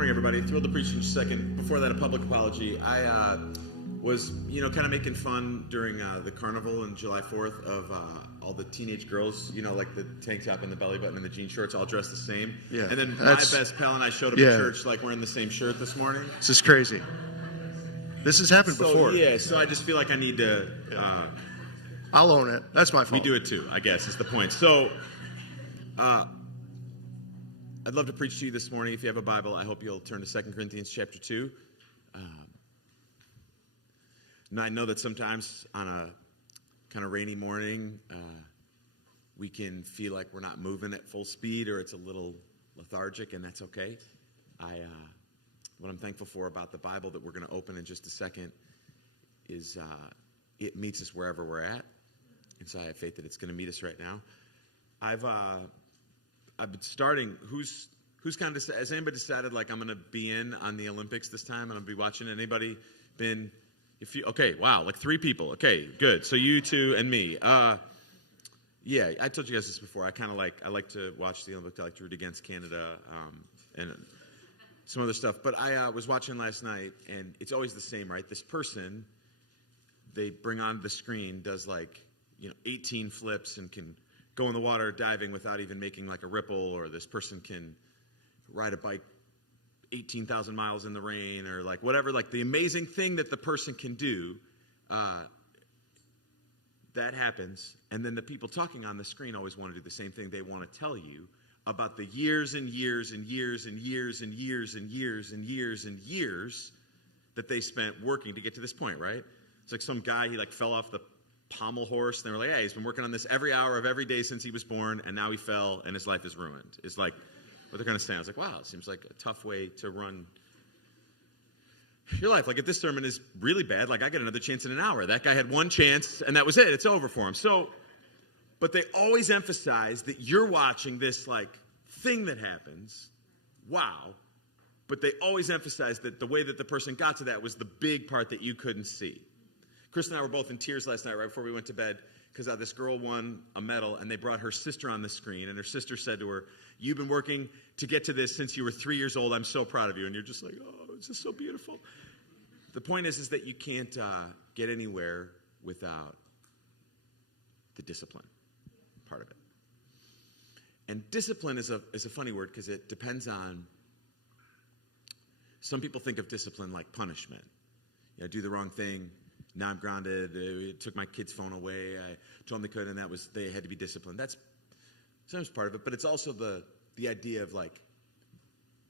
Morning, everybody. Thrilled to preach in just a second. Before that, a public apology. I was, kind of making fun during the carnival on July 4th of all the teenage girls, like the tank top and the belly button and the jean shorts, all dressed the same. Yeah, and then my best pal and I showed up at church like wearing the same shirt this morning. This is crazy. This has happened before. Yeah, so I just feel like I need to... I'll own it. That's my fault. We do it too, I guess, is the point. So... I'd love to preach to you this morning. If you have a Bible, I hope you'll turn to 2 Corinthians chapter 2. Now, I know that sometimes on a kind of rainy morning, we can feel like we're not moving at full speed or it's a little lethargic, and that's okay. What I'm thankful for about the Bible that we're going to open in just a second is it meets us wherever we're at. And so I have faith that it's going to meet us right now. I've been starting. Who's kind of has anybody decided like I'm going to be in on the Olympics this time and I'm going to be watching? Anybody been? Okay, wow, like 3 people. Okay, good. So you 2 and me. Yeah, I told you guys this before. I like to watch the Olympics. I like to root against Canada and some other stuff. But I was watching last night, and it's always the same, right? This person they bring on the screen does 18 flips and can go in the water diving without even making like a ripple, or this person can ride a bike 18,000 miles in the rain, or like whatever, like the amazing thing that the person can do, that happens. And then the people talking on the screen always want to do the same thing. They want to tell you about the years and years and years and years and years and years and years and years that they spent working to get to this point, right? It's like some guy, he fell off the pommel horse, and they were like, hey, he's been working on this every hour of every day since he was born, and now he fell, and his life is ruined. It's like what they're going to say. I was like, wow, it seems like a tough way to run your life. Like, if this sermon is really bad, like, I get another chance in an hour. That guy had one chance, and that was it. It's over for him. So, but they always emphasize that you're watching this, thing that happens. Wow. But they always emphasize that the way that the person got to that was the big part that you couldn't see. Kristen and I were both in tears last night right before we went to bed because this girl won a medal, and they brought her sister on the screen, and her sister said to her, you've been working to get to this since you were 3 years old. I'm so proud of you. And you're just like, oh, it's just so beautiful. The point is that you can't get anywhere without the discipline part of it. And discipline is a funny word because it depends on, some people think of discipline like punishment. Do the wrong thing. Now I'm grounded. It took my kid's phone away. I told them they couldn't, and they had to be disciplined. That's sometimes part of it, but it's also the idea of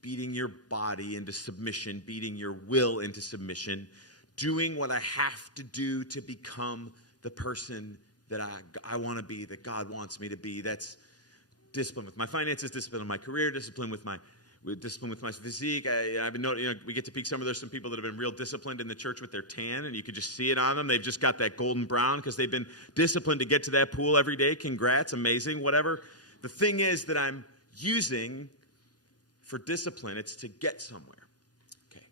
beating your body into submission, beating your will into submission, doing what I have to do to become the person that I want to be, that God wants me to be. That's discipline with my finances, discipline in my career, discipline with my physique. I've been noticing, we get to peak summer. There's some people that have been real disciplined in the church with their tan, and you could just see it on them. They've just got that golden brown because they've been disciplined to get to that pool every day. Congrats, amazing, whatever. The thing is that I'm using for discipline, it's to get somewhere. Okay.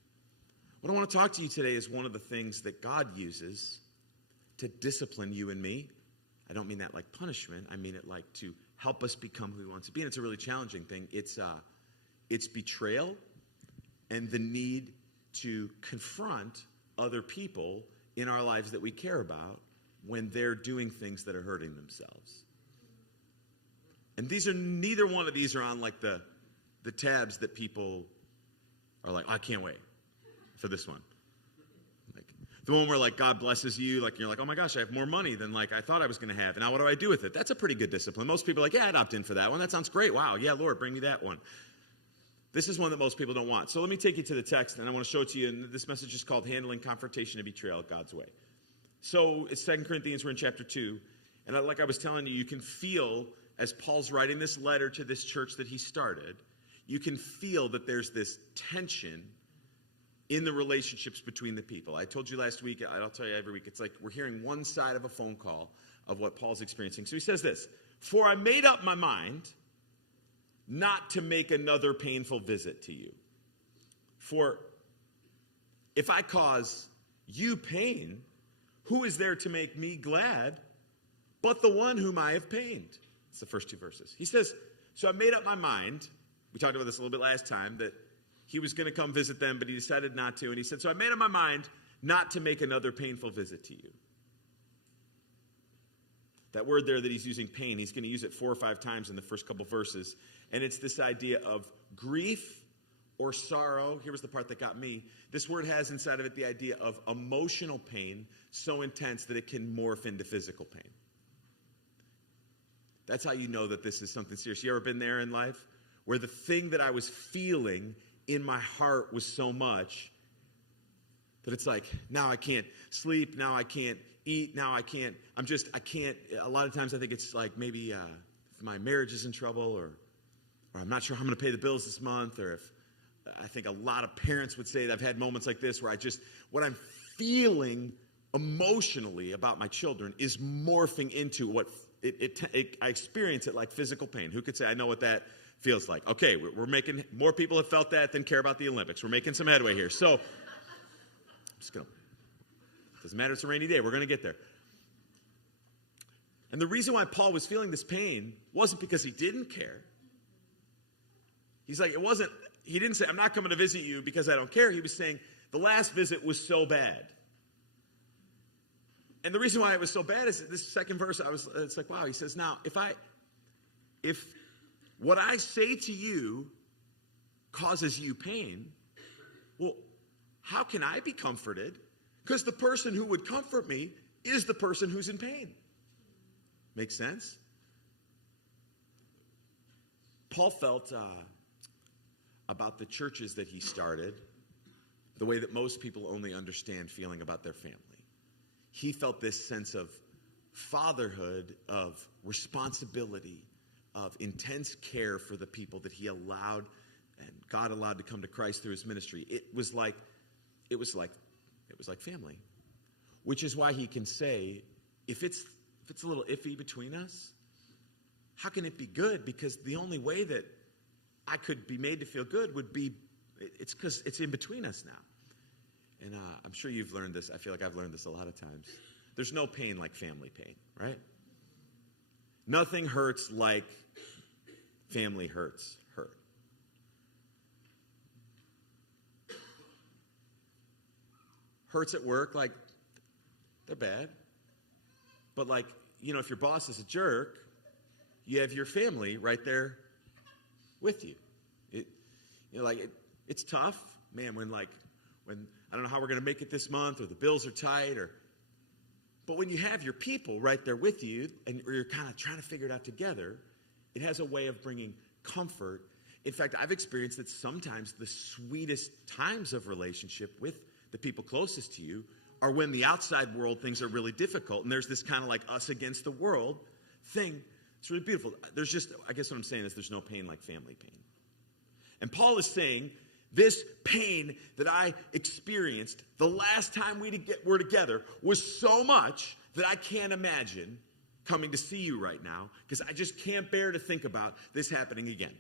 What I want to talk to you today is one of the things that God uses to discipline you and me. I don't mean that like punishment. I mean it like to help us become who He wants to be. And it's a really challenging thing. It's betrayal and the need to confront other people in our lives that we care about when they're doing things that are hurting themselves. And neither one of these are on the tabs that people are like, oh, I can't wait for this one. The one where God blesses you, you're like, oh my gosh, I have more money than I thought I was going to have. And now what do I do with it? That's a pretty good discipline. Most people are like, yeah, I'd opt in for that one. That sounds great. Wow. Yeah, Lord, bring me that one. This is one that most people don't want. So let me take you to the text, and I want to show it to you. And this message is called Handling Confrontation and Betrayal God's Way. So it's 2 Corinthians. We're in chapter 2. And like I was telling you, you can feel, as Paul's writing this letter to this church that he started, you can feel that there's this tension in the relationships between the people. I told you last week, I'll tell you every week, it's like we're hearing one side of a phone call of what Paul's experiencing. So he says this, for I made up my mind not to make another painful visit to you. For if I cause you pain, who is there to make me glad but the one whom I have pained? It's the first 2 verses. He says, so I made up my mind, we talked about this a little bit last time, that he was going to come visit them, but he decided not to. And he said, so I made up my mind not to make another painful visit to you. That word there that he's using, pain, he's going to use it 4 or 5 times in the first couple verses. And it's this idea of grief or sorrow. Here was the part that got me. This word has inside of it the idea of emotional pain so intense that it can morph into physical pain. That's how you know that this is something serious. You ever been there in life where the thing that I was feeling in my heart was so much that it's like, now I can't sleep, now I can't eat, now I can't, I can't, a lot of times I think it's like maybe if my marriage is in trouble or I'm not sure how I'm going to pay the bills this month, or if I think a lot of parents would say that I've had moments like this where what I'm feeling emotionally about my children is morphing into what I experience it like physical pain. Who could say I know what that feels like? Okay, we're making, more people have felt that than care about the Olympics. We're making some headway here. So, I'm just going to, doesn't matter, it's a rainy day. We're going to get there. And the reason why Paul was feeling this pain wasn't because he didn't care. He's like, he didn't say, I'm not coming to visit you because I don't care. He was saying, the last visit was so bad. And the reason why it was so bad is this second verse, it's like, wow, he says, now, if what I say to you causes you pain, well, how can I be comforted? Because the person who would comfort me is the person who's in pain. Make sense? Paul felt about the churches that he started the way that most people only understand feeling about their family. He felt this sense of fatherhood, of responsibility, of intense care for the people that he allowed and God allowed to come to Christ through his ministry. It was like family, which is why he can say, if it's a little iffy between us, how can it be good? Because the only way that I could be made to feel good would be, it's because it's in between us now. And I'm sure you've learned this. I feel like I've learned this a lot of times. There's no pain like family pain, right? Nothing hurts like family hurt. Hurts at work, like, they're bad. But like, if your boss is a jerk, you have your family right there with you. It's tough, man, when I don't know how we're going to make it this month, or the bills are tight, but when you have your people right there with you, or you're kind of trying to figure it out together, it has a way of bringing comfort. In fact, I've experienced that sometimes the sweetest times of relationship with the people closest to you are when the outside world things are really difficult, and there's this kind of like us against the world thing. It's really beautiful. I guess what I'm saying is there's no pain like family pain. And Paul is saying, this pain that I experienced the last time we were together was so much that I can't imagine coming to see you right now, because I just can't bear to think about this happening again.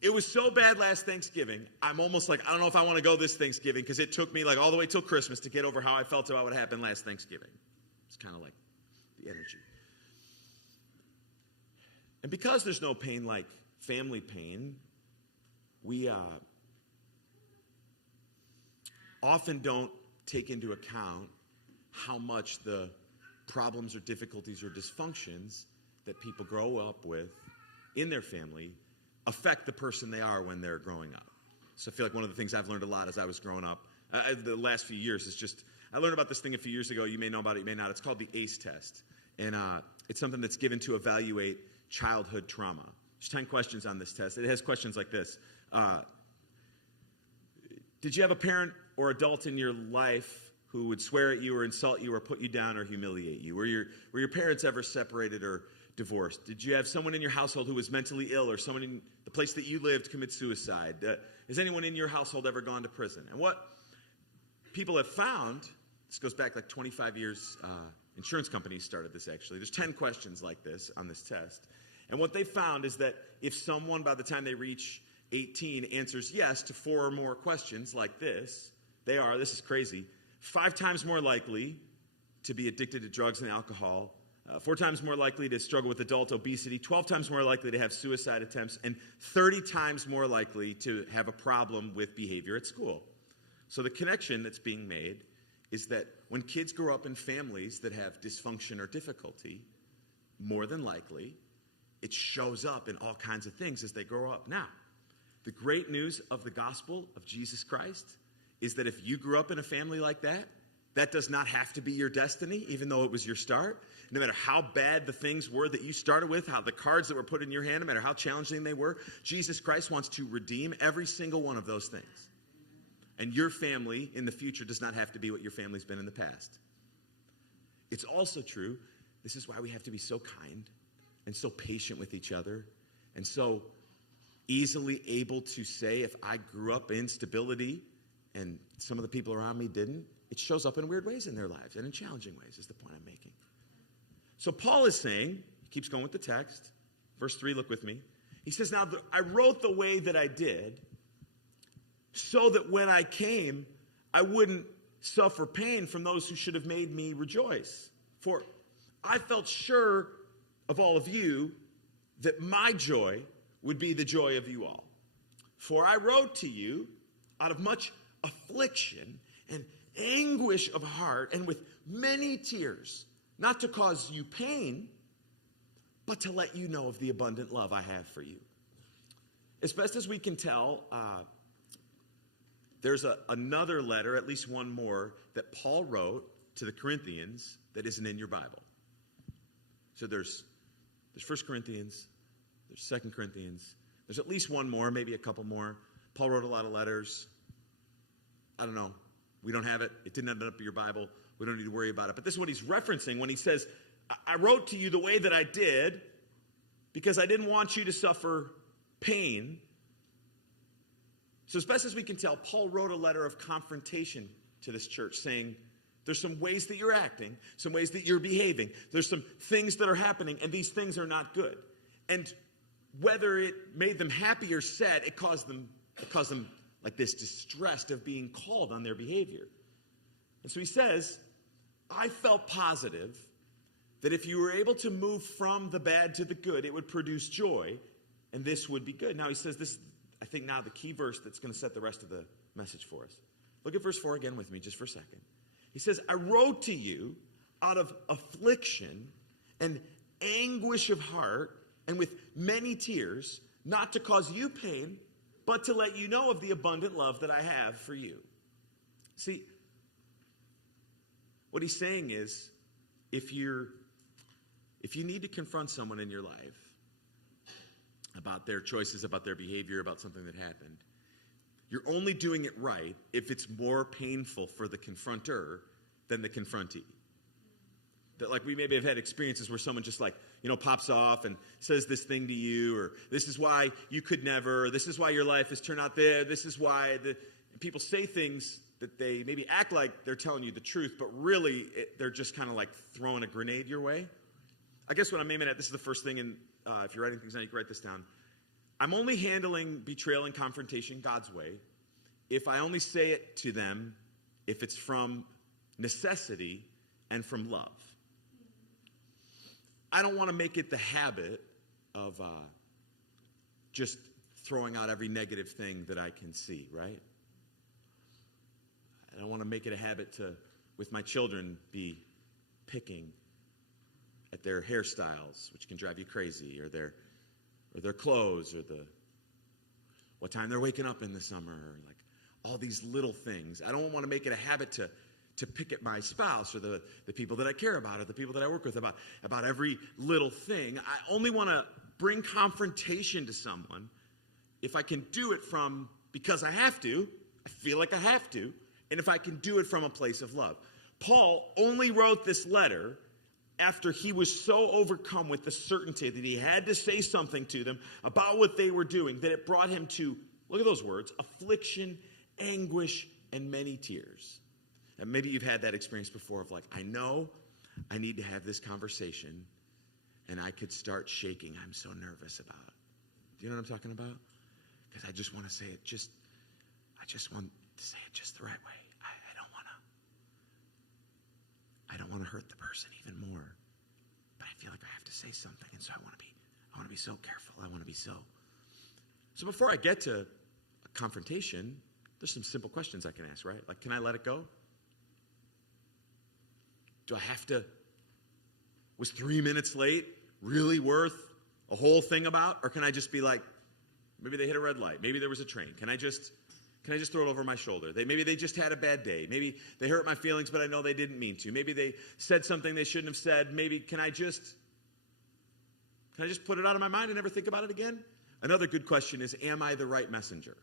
It was so bad last Thanksgiving, I'm almost like, I don't know if I want to go this Thanksgiving, because it took me like all the way till Christmas to get over how I felt about what happened last Thanksgiving. It's kind of like the energy. And because there's no pain like family pain, we often don't take into account how much the problems or difficulties or dysfunctions that people grow up with in their family affect the person they are when they're growing up. So I feel like one of the things I've learned a lot as I was growing up, the last few years, is just, I learned about this thing a few years ago. You may know about it, you may not. It's called the ACE test. And it's something that's given to evaluate childhood trauma. There's 10 questions on this test. It has questions like this. Did you have a parent or adult in your life who would swear at you or insult you or put you down or humiliate you? Were your parents ever separated or divorced? Did you have someone in your household who was mentally ill, or someone in the place that you lived commit suicide? Has anyone in your household ever gone to prison? And what people have found, this goes back like 25 years, insurance companies started this actually. There's 10 questions like this on this test. And what they found is that if someone, by the time they reach 18, answers yes to 4 or more questions like this, this is crazy, 5 times more likely to be addicted to drugs and alcohol, 4 times more likely to struggle with adult obesity, 12 times more likely to have suicide attempts, and 30 times more likely to have a problem with behavior at school. So the connection that's being made is that when kids grow up in families that have dysfunction or difficulty, more than likely, it shows up in all kinds of things as they grow up. Now, the great news of the gospel of Jesus Christ is that if you grew up in a family like that, that does not have to be your destiny, even though it was your start. No matter how bad the things were that you started with, how the cards that were put in your hand, no matter how challenging they were, Jesus Christ wants to redeem every single one of those things. And your family in the future does not have to be what your family's been in the past. It's also true, this is why we have to be so kind and so patient with each other and so easily able to say, if I grew up in stability and some of the people around me didn't, it shows up in weird ways in their lives and in challenging ways is the point I'm making. So Paul is saying, he keeps going with the text, verse 3, look with me. He says, now I wrote the way that I did so that when I came, I wouldn't suffer pain from those who should have made me rejoice. For I felt sure of all of you that my joy would be the joy of you all. For I wrote to you out of much affliction and anguish of heart and with many tears, not to cause you pain, but to let you know of the abundant love I have for you. As best as we can tell, there's another letter, at least one more, that Paul wrote to the Corinthians that isn't in your Bible. So there's 1 Corinthians, there's 2 Corinthians, there's at least one more, maybe a couple more. Paul wrote a lot of letters. I don't know. We don't have it. It didn't end up in your Bible. We don't need to worry about it. But this is what he's referencing when he says, I wrote to you the way that I did because I didn't want you to suffer pain. So as best as we can tell, Paul wrote a letter of confrontation to this church saying, there's some ways that you're acting, some ways that you're behaving. There's some things that are happening, and these things are not good. And whether it made them happy or sad, it caused them like this distress of being called on their behavior. And so he says, I felt positive that if you were able to move from the bad to the good, it would produce joy, and this would be good. Now he says this, I think now the key verse that's going to set the rest of the message for us. Look at verse 4 again with me just for a second. He says, I wrote to you out of affliction and anguish of heart and with many tears, not to cause you pain, but to let you know of the abundant love that I have for you. See, what he's saying is, if you need to confront someone in your life about their choices, about their behavior, about something that happened, you're only doing it right if it's more painful for the confronter than the confrontee. That like we maybe have had experiences where someone just like, pops off and says this thing to you, or this is why you could never, or this is why your life has turned out there, this is why people say things that they maybe act like they're telling you the truth, but really they're just kind of like throwing a grenade your way. I guess what I'm aiming at, this is the first thing, and if you're writing things down, you can write this down. I'm only handling betrayal and confrontation God's way if I only say it to them if it's from necessity and from love. I don't want to make it the habit of just throwing out every negative thing that I can see, right? I don't want to make it a habit to, with my children, be picking at their hairstyles, which can drive you crazy, or their clothes, or what time they're waking up in the summer, or like all these little things. I don't want to make it a habit to pick at my spouse or the people that I care about or the people that I work with about every little thing. I only want to bring confrontation to someone if I can do it because I have to, I feel like I have to, and if I can do it from a place of love. Paul only wrote this letter after he was so overcome with the certainty that he had to say something to them about what they were doing, that it brought him to, look at those words, affliction, anguish, and many tears. And maybe you've had that experience before of like, I know I need to have this conversation, and I could start shaking. I'm so nervous about it. Do you know what I'm talking about? Because I just want to say it I just want to say it just the right way. I don't want to hurt the person even more. feel like I have to say something, and so I want to be so careful. I want to be so. So before I get to a confrontation, there's some simple questions I can ask, right? Like, can I let it go? Do I have to? Was 3 minutes late really worth a whole thing about? Or can I just be like, maybe they hit a red light. Maybe there was a train. Can I just throw it over my shoulder? Maybe they just had a bad day. Maybe they hurt my feelings, but I know they didn't mean to. Maybe they said something they shouldn't have said. Maybe can I just put it out of my mind and never think about it again? Another good question is, am I the right messenger?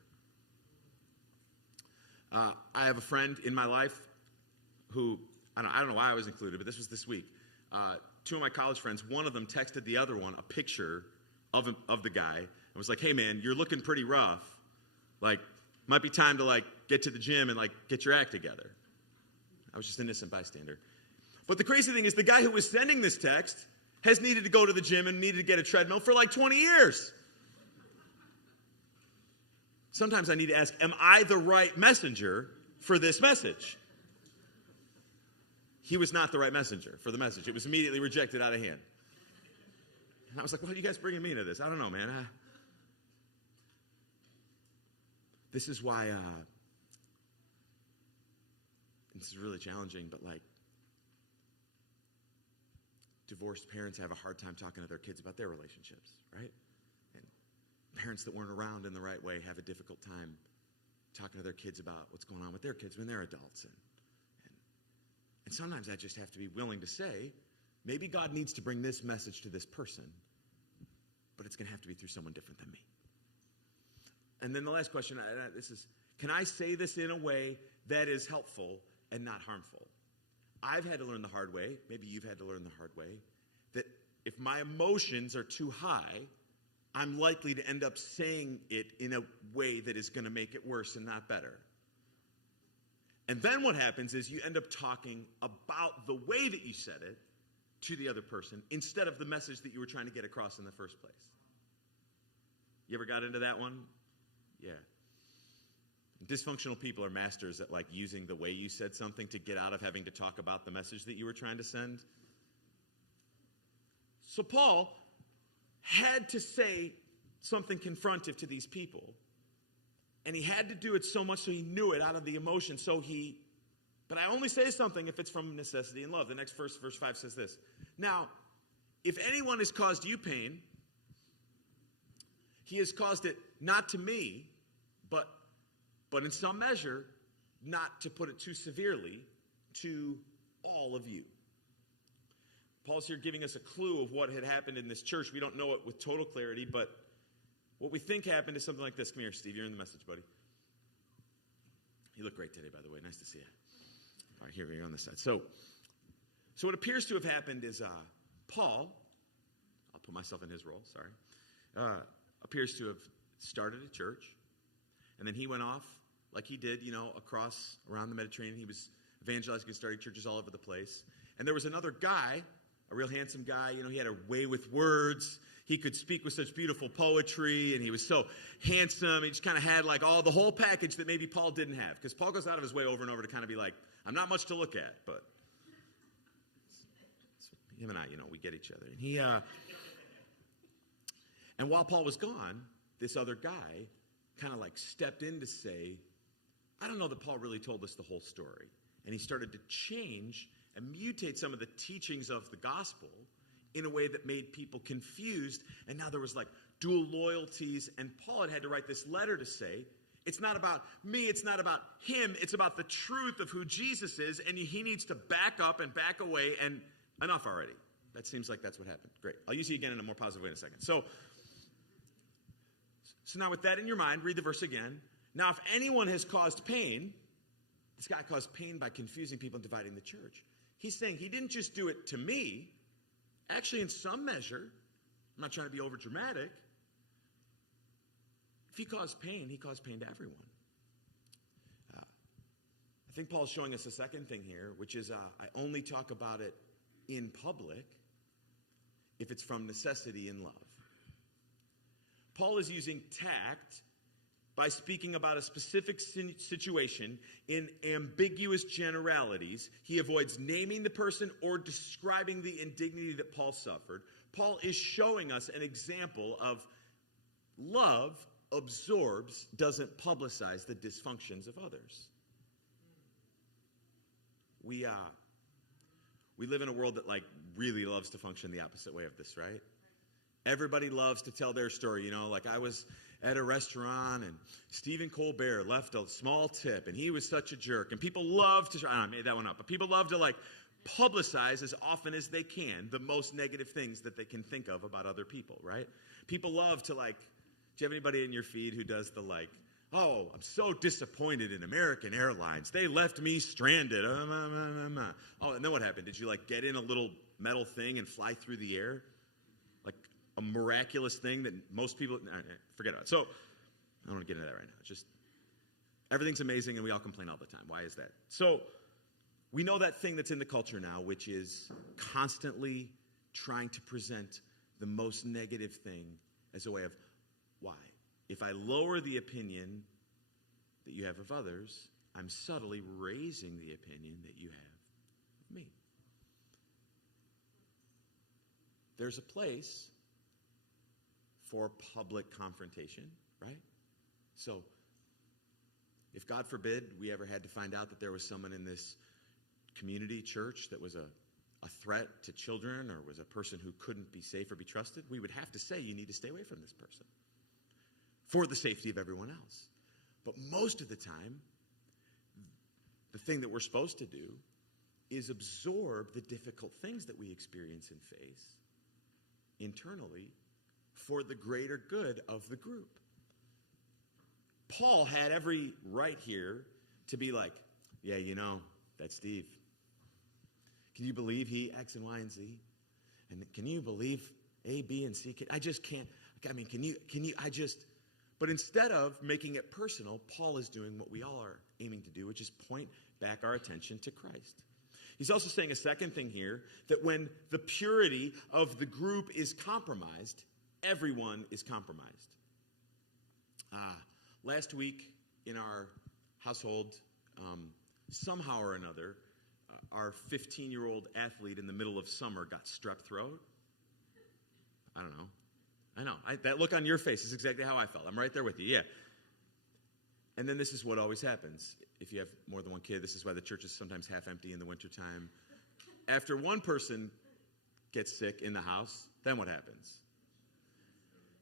I have a friend in my life who, I don't know why I was included, but this was this week. Two of my college friends, one of them texted the other one a picture of the guy and was like, hey man, you're looking pretty rough. Like, might be time to like get to the gym and like get your act together. I was just an innocent bystander. But the crazy thing is the guy who was sending this text has needed to go to the gym and needed to get a treadmill for like 20 years. Sometimes I need to ask, am I the right messenger for this message? He was not the right messenger for the message. It was immediately rejected out of hand. And I was like, what are you guys bringing me into this? I don't know, man. This is why, this is really challenging, but like, divorced parents have a hard time talking to their kids about their relationships, right? And parents that weren't around in the right way have a difficult time talking to their kids about what's going on with their kids when they're adults. And sometimes I just have to be willing to say, maybe God needs to bring this message to this person, but it's going to have to be through someone different than me. And then the last question, can I say this in a way that is helpful and not harmful? I've had to learn the hard way, maybe you've had to learn the hard way, that if my emotions are too high, I'm likely to end up saying it in a way that is going to make it worse and not better. And then what happens is you end up talking about the way that you said it to the other person instead of the message that you were trying to get across in the first place. You ever got into that one? Yeah. Dysfunctional people are masters at like using the way you said something to get out of having to talk about the message that you were trying to send. So Paul had to say something confrontive to these people. And he had to do it so much so he knew it out of the emotion. But I only say something if it's from necessity and love. The next verse 5 says this. Now, if anyone has caused you pain, he has caused it not to me, but in some measure, not to put it too severely, to all of you. Paul's here giving us a clue of what had happened in this church. We don't know it with total clarity, but what we think happened is something like this. Come here, Steve. You're in the message, buddy. You look great today, by the way. Nice to see you. All right, here we are on this side. So what appears to have happened is Paul, I'll put myself in his role, sorry, appears to have started a church, and then he went off like he did, across around the Mediterranean. He was evangelizing and starting churches all over the place. And there was another guy, a real handsome guy. He had a way with words. He could speak with such beautiful poetry, and he was so handsome. He just kind of had like the whole package that maybe Paul didn't have. Because Paul goes out of his way over and over to kind of be like, I'm not much to look at, but him and I, we get each other. And and while Paul was gone, this other guy kind of like stepped in to say, I don't know that Paul really told us the whole story. And he started to change and mutate some of the teachings of the gospel in a way that made people confused. And now there was like dual loyalties. And Paul had to write this letter to say, it's not about me, it's not about him, it's about the truth of who Jesus is. And he needs to back up and back away. And enough already. That seems like that's what happened. Great. I'll use you again in a more positive way in a second. So now with that in your mind, read the verse again. Now, if anyone has caused pain, this guy caused pain by confusing people and dividing the church. He's saying he didn't just do it to me. Actually, in some measure, I'm not trying to be over dramatic. If he caused pain to everyone. I think Paul's showing us a second thing here, which is I only talk about it in public if it's from necessity and love. Paul is using tact by speaking about a specific situation in ambiguous generalities. He avoids naming the person or describing the indignity that Paul suffered. Paul is showing us an example of love absorbs, doesn't publicize the dysfunctions of others. We live in a world that really loves to function the opposite way of this, right? Everybody loves to tell their story. Like I was at a restaurant and Stephen Colbert left a small tip and he was such a jerk. And people love to, I made that one up, but people love to publicize as often as they can the most negative things that they can think of about other people, right? People love to do you have anybody in your feed who does the oh, I'm so disappointed in American Airlines. They left me stranded. Oh, and then what happened? Did you get in a little metal thing and fly through the air? A miraculous thing that most people, forget about it. So I don't want to get into that right now. It's just everything's amazing and we all complain all the time. Why is that? So we know that thing that's in the culture now, which is constantly trying to present the most negative thing as a way of why. If I lower the opinion that you have of others, I'm subtly raising the opinion that you have of me. There's a place for public confrontation, right? So if, God forbid, we ever had to find out that there was someone in this community church that was a threat to children or was a person who couldn't be safe or be trusted, we would have to say, you need to stay away from this person for the safety of everyone else. But most of the time, the thing that we're supposed to do is absorb the difficult things that we experience and face internally for the greater good of the group. Paul had every right here to be yeah, that's Steve. Can you believe he X and Y and Z? And can you believe A, B, and C? I just can't. But instead of making it personal, Paul is doing what we all are aiming to do, which is point back our attention to Christ. He's also saying a second thing here, that when the purity of the group is compromised, everyone is compromised. Last week in our household, somehow or another, our 15-year-old athlete in the middle of summer got strep throat. I don't know. I know. That look on your face is exactly how I felt. I'm right there with you. Yeah. And then this is what always happens. If you have more than one kid, this is why the church is sometimes half empty in the wintertime. After one person gets sick in the house, then what happens?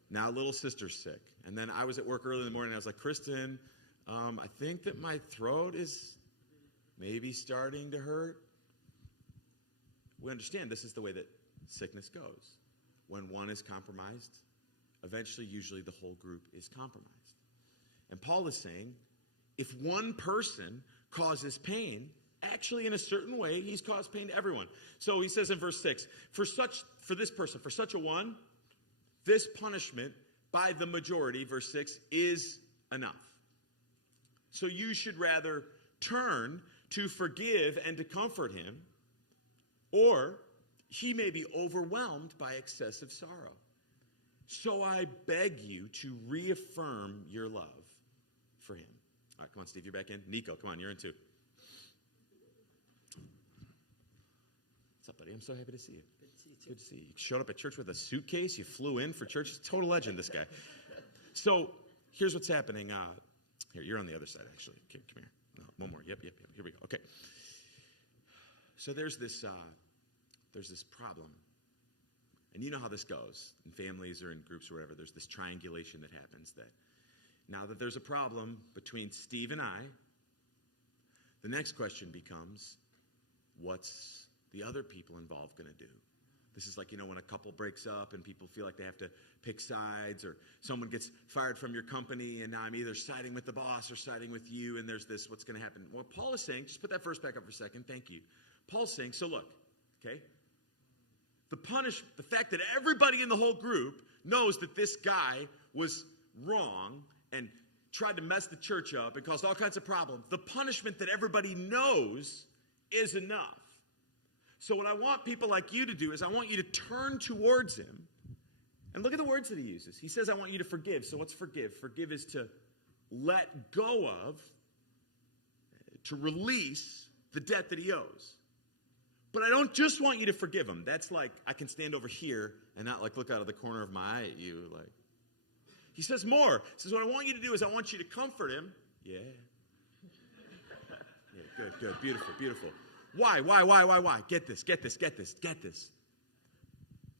Now little sister's sick. And then I was at work early in the morning and I was like, Kristen, I think that my throat is maybe starting to hurt. We understand this is the way that sickness goes. When one is compromised, eventually, usually the whole group is compromised. And Paul is saying, if one person causes pain, actually in a certain way, he's caused pain to everyone. So he says in verse 6, for such a one, this punishment by the majority, verse 6, is enough. So you should rather turn to forgive and to comfort him, or he may be overwhelmed by excessive sorrow. So I beg you to reaffirm your love for him. All right, come on, Steve, you're back in. Nico, come on, you're in too. What's up, buddy? I'm so happy to see you. Good to see you too. Good to see you. You showed up at church with a suitcase. You flew in for church. Total legend, this guy. So here's what's happening. Here, you're on the other side, actually. Come here. No, one more. Yep. Here we go. Okay. So there's this problem. And you know how this goes in families or in groups or whatever. There's this triangulation that happens that now that there's a problem between Steve and I, the next question becomes, what's the other people involved going to do? This is like, when a couple breaks up and people feel like they have to pick sides, or someone gets fired from your company and now I'm either siding with the boss or siding with you, and there's this, what's going to happen? Well, Paul is saying, just put that verse back up for a second. Thank you. Paul's saying, so look, okay? The fact that everybody in the whole group knows that this guy was wrong and tried to mess the church up and caused all kinds of problems, the punishment that everybody knows is enough. So what I want people like you to do is I want you to turn towards him and look at the words that he uses. He says, I want you to forgive. So what's forgive? Forgive is to let go of, to release the debt that he owes. But I don't just want you to forgive him. That's like, I can stand over here and not like look out of the corner of my eye at you. Like, he says more. He says, what I want you to do is I want you to comfort him. Yeah. Yeah, good, beautiful. Why? Get this.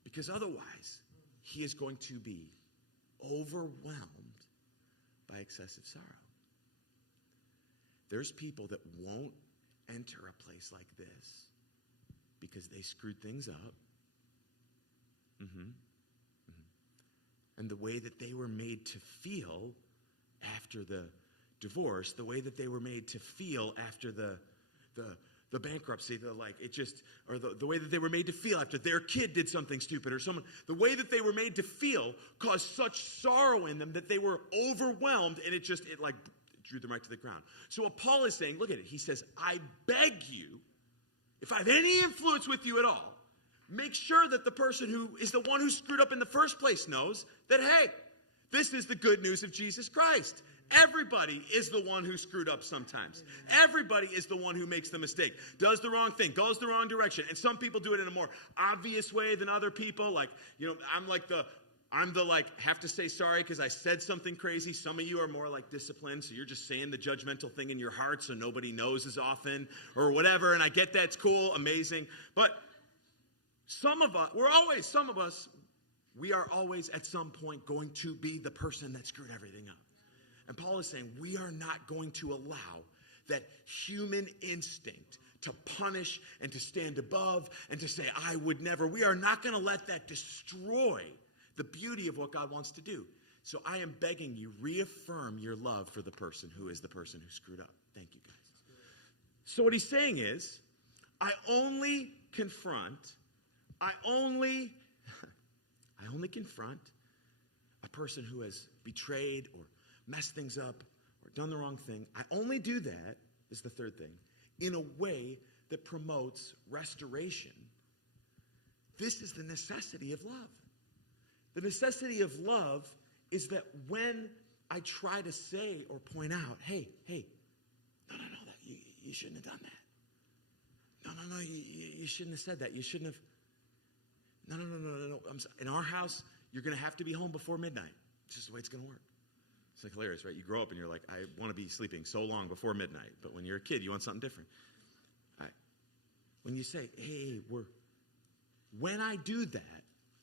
Because otherwise, he is going to be overwhelmed by excessive sorrow. There's people that won't enter a place like this because they screwed things up. And the way that they were made to feel after the divorce, the way that they were made to feel after the bankruptcy, the way that they were made to feel after their kid did something stupid, or someone, the way that they were made to feel caused such sorrow in them that they were overwhelmed, and it drew them right to the ground. So what Paul is saying, look at it, he says, I beg you, if I have any influence with you at all, make sure that the person who is the one who screwed up in the first place knows that, hey, this is the good news of Jesus Christ. Everybody is the one who screwed up sometimes. Everybody is the one who makes the mistake, does the wrong thing, goes the wrong direction. And some people do it in a more obvious way than other people. Like, I'm the have to say sorry because I said something crazy. Some of you are more like disciplined, so you're just saying the judgmental thing in your heart so nobody knows as often or whatever. And I get that. It's cool, amazing. But some of us, we are always at some point going to be the person that screwed everything up. And Paul is saying we are not going to allow that human instinct to punish and to stand above and to say, I would never. We are not going to let that destroy the beauty of what God wants to do. So I am begging you, reaffirm your love for the person who is the person who screwed up. Thank you, guys. So what he's saying is, I only confront a person who has betrayed or messed things up or done the wrong thing. I only do that, is the third thing, in a way that promotes restoration. This is the necessity of love. The necessity of love is that when I try to say or point out, hey, no, you shouldn't have done that. No, you shouldn't have said that. You shouldn't have. No. In our house, you're going to have to be home before midnight. It's just the way it's going to work. It's like hilarious, right? You grow up and you're like, I want to be sleeping so long before midnight. But when you're a kid, you want something different. When you say, hey, when I do that,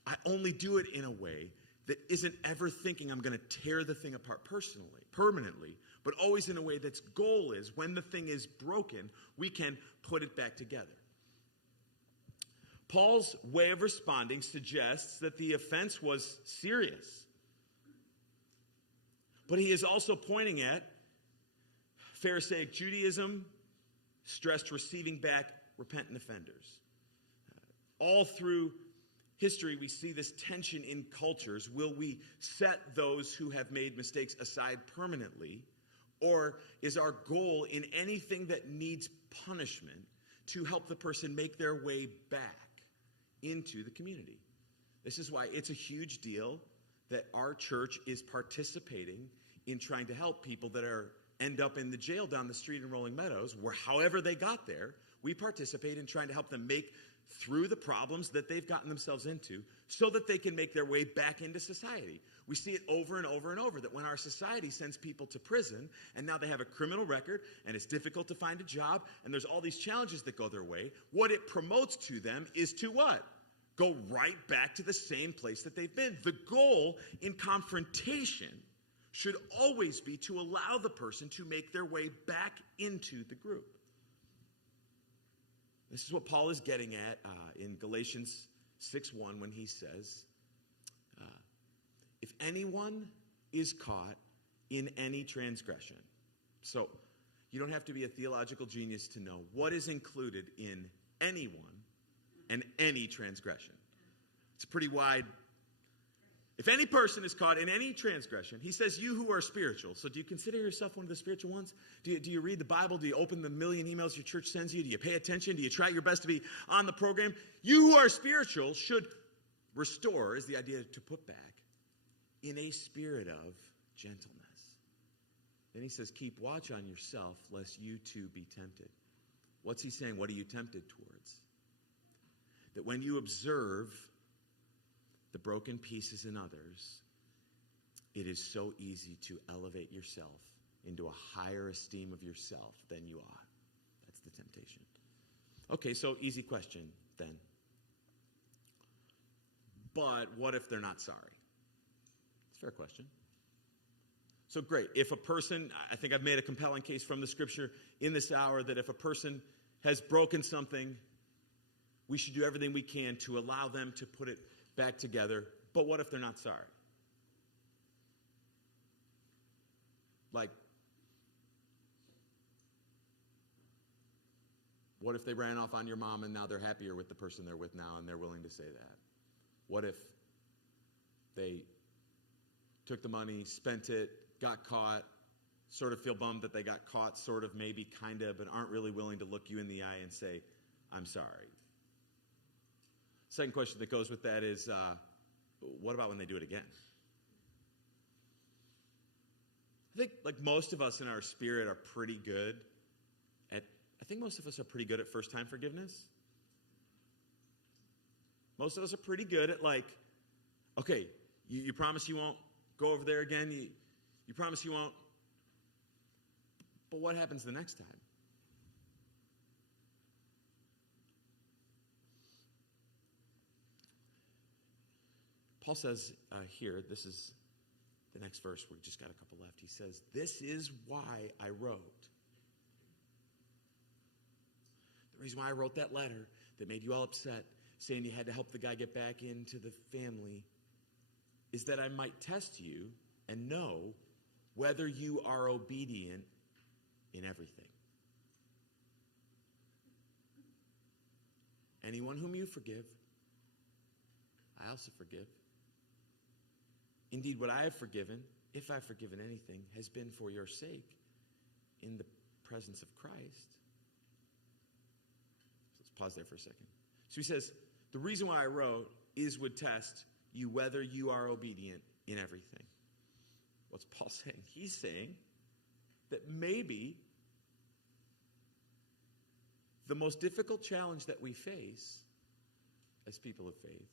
I only do it in a way that isn't ever thinking I'm going to tear the thing apart permanently, but always in a way that's goal is when the thing is broken, we can put it back together. Paul's way of responding suggests that the offense was serious. But he is also pointing at Pharisaic Judaism stressed receiving back repentant offenders. All through history, we see this tension in cultures. Will we set those who have made mistakes aside permanently? Or is our goal in anything that needs punishment to help the person make their way back into the community? This is why it's a huge deal that our church is participating in trying to help people that end up in the jail down the street in Rolling Meadows, where however they got there, we participate in trying to help them make through the problems that they've gotten themselves into so that they can make their way back into society. We see it over and over and over that when our society sends people to prison and now they have a criminal record and it's difficult to find a job and there's all these challenges that go their way, what it promotes to them is to what? Go right back to the same place that they've been. The goal in confrontation should always be to allow the person to make their way back into the group. This is what Paul is getting at in Galatians 6:1 when he says, if anyone is caught in any transgression. So you don't have to be a theological genius to know what is included in anyone and any transgression. It's a pretty wide. If any person is caught in any transgression, he says, you who are spiritual. So do you consider yourself one of the spiritual ones? Do you read the Bible? Do you open the million emails your church sends you? Do you pay attention? Do you try your best to be on the program? You who are spiritual should restore, is the idea to put back, in a spirit of gentleness. Then he says, keep watch on yourself, lest you too be tempted. What's he saying? What are you tempted towards? That when you observe the broken pieces in others, it is so easy to elevate yourself into a higher esteem of yourself than you are. That's the temptation. Okay, so easy question then. But what if they're not sorry? It's a fair question. So great. If a person, I think I've made a compelling case from the scripture in this hour that if a person has broken something, we should do everything we can to allow them to put it back together. But what if they're not sorry? Like, what if they ran off on your mom and now they're happier with the person they're with now and they're willing to say that? What if they took the money, spent it, got caught, sort of feel bummed that they got caught, sort of, maybe, kind of, but aren't really willing to look you in the eye and say, I'm sorry? Second question that goes with that is, what about when they do it again? I think, like most of us in our spirit are pretty good at, I think most of us are pretty good at first-time forgiveness. Most of us are pretty good at like, okay, you promise you won't go over there again? You promise you won't? But what happens the next time? Paul says here, this is the next verse. We've just got a couple left. He says, this is why I wrote. The reason why I wrote that letter that made you all upset, saying you had to help the guy get back into the family, is that I might test you and know whether you are obedient in everything. Anyone whom you forgive, I also forgive. Indeed, what I have forgiven, if I've forgiven anything, has been for your sake in the presence of Christ. So let's pause there for a second. So he says, the reason why I wrote is would test you whether you are obedient in everything. What's Paul saying? He's saying that maybe the most difficult challenge that we face as people of faith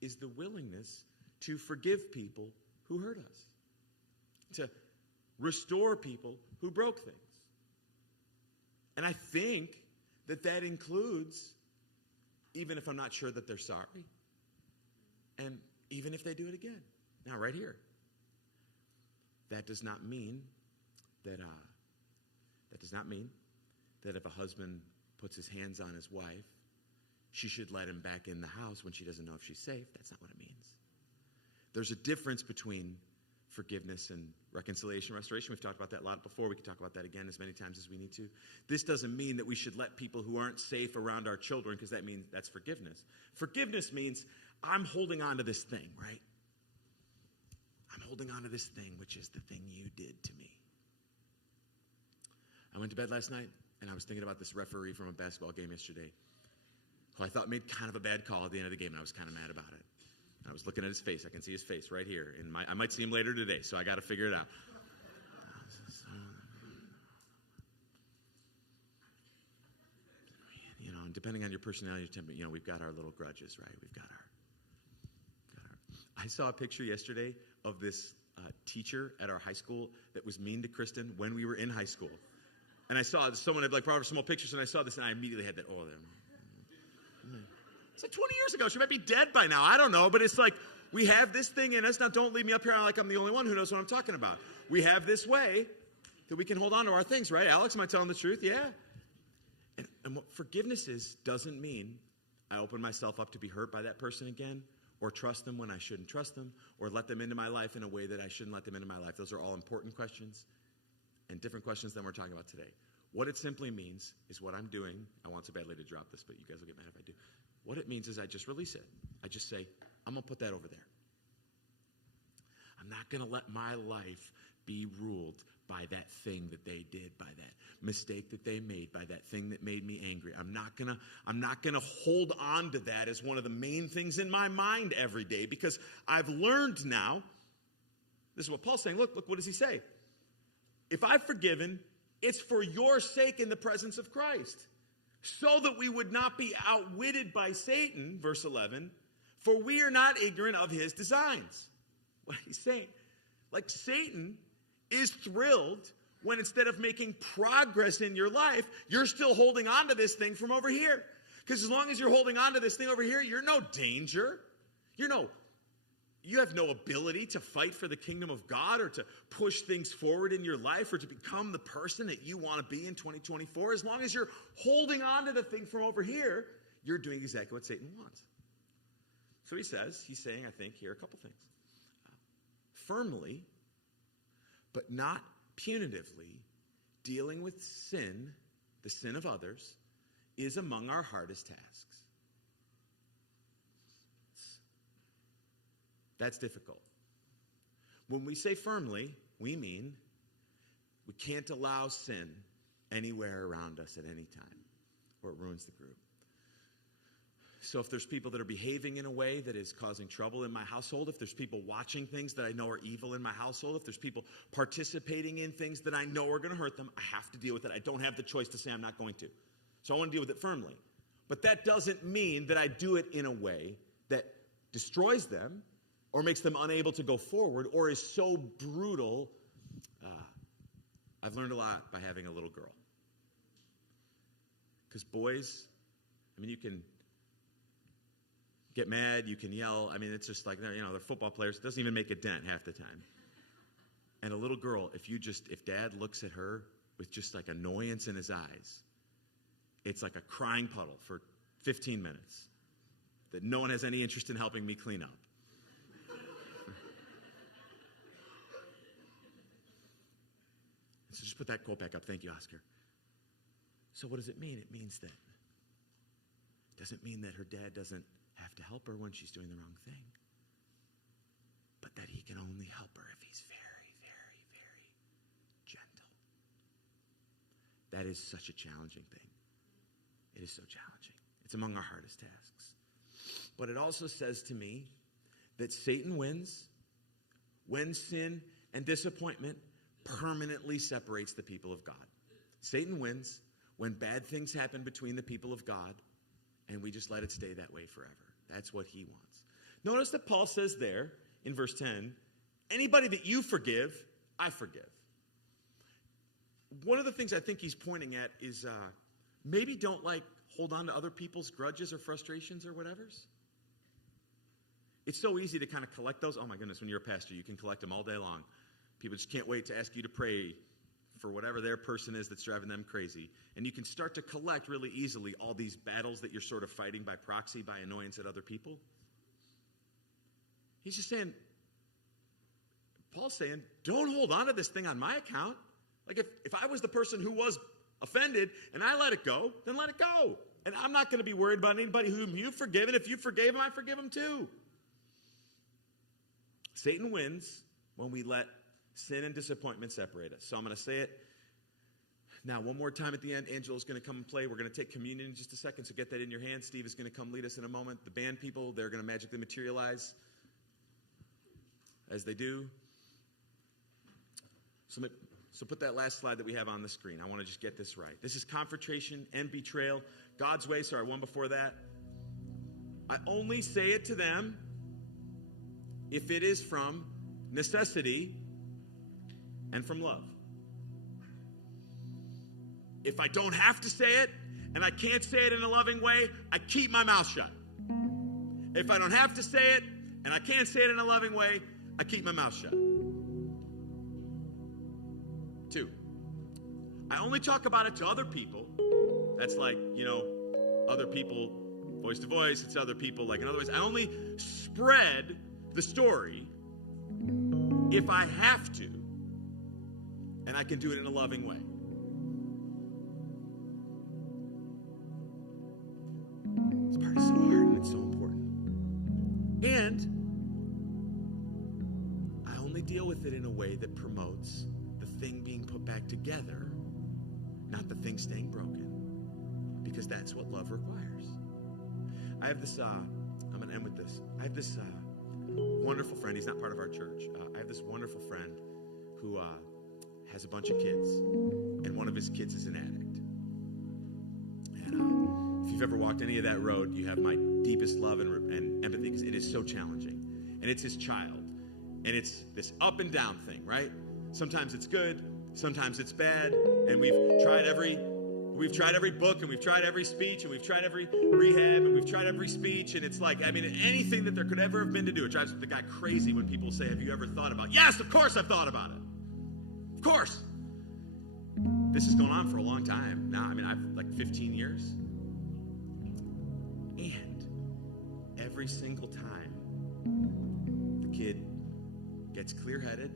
is the willingness to forgive people who hurt us, to restore people who broke things. And I think that that includes, even if I'm not sure that they're sorry, and even if they do it again. Now, right here, that does not mean that if a husband puts his hands on his wife, she should let him back in the house when she doesn't know if she's safe. That's not what it means. There's a difference between forgiveness and reconciliation, restoration. We've talked about that a lot before. We can talk about that again as many times as we need to. This doesn't mean that we should let people who aren't safe around our children, because that means that's forgiveness. Forgiveness means I'm holding on to this thing, right? I'm holding on to this thing, which is the thing you did to me. I went to bed last night, and I was thinking about this referee from a basketball game yesterday, who I thought made kind of a bad call at the end of the game, and I was kind of mad about it. I was looking at his face. I can see his face right here. I might see him later today, so I got to figure it out. You know, and depending on your personality, your temperament, you know, we've got our little grudges, right? We've got our. I saw a picture yesterday of this teacher at our high school that was mean to Kristen when we were in high school. And I saw someone had brought her some old pictures, and I saw this, and I immediately had that, It's like 20 years ago. She might be dead by now. I don't know. But it's like we have this thing in us. Now, don't leave me up here like I'm the only one who knows what I'm talking about. We have this way that we can hold on to our things, right? Alex, am I telling the truth? Yeah. And what forgiveness is doesn't mean I open myself up to be hurt by that person again, or trust them when I shouldn't trust them, or let them into my life in a way that I shouldn't let them into my life. Those are all important questions and different questions than we're talking about today. What it simply means is what I'm doing. I want so badly to drop this, but you guys will get mad if I do. What it means is I just release it. I just say, I'm going to put that over there. I'm not going to let my life be ruled by that thing that they did, by that mistake that they made, by that thing that made me angry. I'm not going to hold on to that as one of the main things in my mind every day, because I've learned now. This is what Paul's saying. Look, what does he say? if I've forgiven, it's for your sake in the presence of Christ, so that we would not be outwitted by Satan, verse 11, for we are not ignorant of his designs. What he's saying, like Satan is thrilled when instead of making progress in your life, you're still holding on to this thing from over here. Because as long as you're holding on to this thing over here, you're no danger. You have no ability to fight for the kingdom of God or to push things forward in your life or to become the person that you want to be in 2024. As long as you're holding on to the thing from over here, you're doing exactly what Satan wants. So he's saying, I think, here a couple things. Firmly, but not punitively, dealing with sin, the sin of others, is among our hardest tasks. That's difficult. When we say firmly, we mean we can't allow sin anywhere around us at any time, or it ruins the group. So if there's people that are behaving in a way that is causing trouble in my household, if there's people watching things that I know are evil in my household, if there's people participating in things that I know are going to hurt them, I have to deal with it. I don't have the choice to say I'm not going to. So I want to deal with it firmly. But that doesn't mean that I do it in a way that destroys them or makes them unable to go forward or is so brutal. I've learned a lot by having a little girl. Because boys, you can get mad, you can yell. It's just like, they're football players. It doesn't even make a dent half the time. And a little girl, if dad looks at her with just like annoyance in his eyes, it's like a crying puddle for 15 minutes that no one has any interest in helping me clean up. So just put that quote back up. Thank you, Oscar. So what does it mean? It means that it doesn't mean that her dad doesn't have to help her when she's doing the wrong thing, but that he can only help her if he's very, very, very gentle. That is such a challenging thing. It is so challenging. It's among our hardest tasks. But it also says to me that Satan wins when sin and disappointment permanently separates the people of God. Satan wins when bad things happen between the people of God and we just let it stay that way forever. That's what he wants. Notice that Paul says there in verse 10, anybody that you forgive, I forgive. One of the things I think he's pointing at is maybe don't hold on to other people's grudges or frustrations or whatever's. It's so easy to kind of collect those. Oh my goodness, when you're a pastor, you can collect them all day long. People just can't wait to ask you to pray for whatever their person is that's driving them crazy. And you can start to collect really easily all these battles that you're sort of fighting by proxy, by annoyance at other people. He's just saying, Paul's saying, don't hold on to this thing on my account. Like if I was the person who was offended and I let it go, then let it go. And I'm not going to be worried about anybody whom you've forgiven. If you forgave him, I forgive him too. Satan wins when we let sin and disappointment separate us. So I'm going to say it now one more time at the end. Angela's going to come and play. We're going to take communion in just a second, so get that in your hand. Steve is going to come lead us in a moment. The band people, they're going to magically materialize as they do. So put that last slide that we have on the screen. I want to just get this right. This is confrontation and betrayal. God's way, sorry, one before that. I only say it to them if it is from necessity and from love. If I don't have to say it and I can't say it in a loving way, I keep my mouth shut. If I don't have to say it and I can't say it in a loving way, I keep my mouth shut. 2, I only talk about it to other people. That's like, other people, voice to voice. It's other people, like in other ways. I only spread the story if I have to, and I can do it in a loving way. This part is so hard and it's so important. And I only deal with it in a way that promotes the thing being put back together, not the thing staying broken, because that's what love requires. I have this, I'm going to end with this. I have this wonderful friend. He's not part of our church. I have this wonderful friend who has a bunch of kids, and one of his kids is an addict. And if you've ever walked any of that road, you have my deepest love and empathy, because it is so challenging. And it's his child. And it's this up and down thing, right? Sometimes it's good, sometimes it's bad, and we've tried every book, and we've tried every speech, and we've tried every rehab, and we've tried every speech, and it's like, I mean, anything that there could ever have been to do. It drives the guy crazy when people say, have you ever thought about it? Yes, of course I've thought about it. Of course. This has gone on for a long time now. I mean, I've like 15 years. And every single time the kid gets clear-headed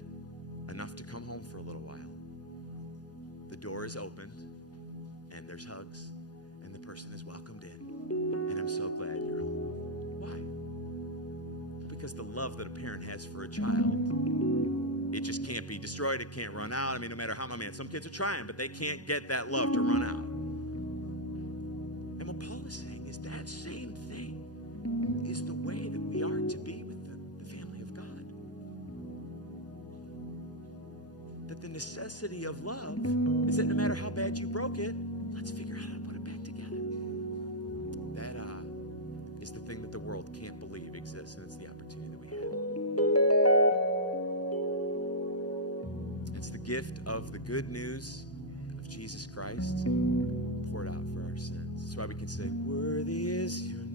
enough to come home for a little while, the door is opened, and there's hugs, and the person is welcomed in, and I'm so glad you're home. Why? Because the love that a parent has for a child, it just can't be destroyed. It can't run out. I mean, no matter how, some kids are trying, but they can't get that love to run out. And what Paul is saying is that same thing is the way that we are to be with the family of God. That the necessity of love is that no matter how bad you broke it, let's figure out how to put it back together. That is the thing that the world can't believe exists, and it's the opportunity that we have. It's the gift of the good news of Jesus Christ poured out for our sins. That's why we can say, worthy is your name.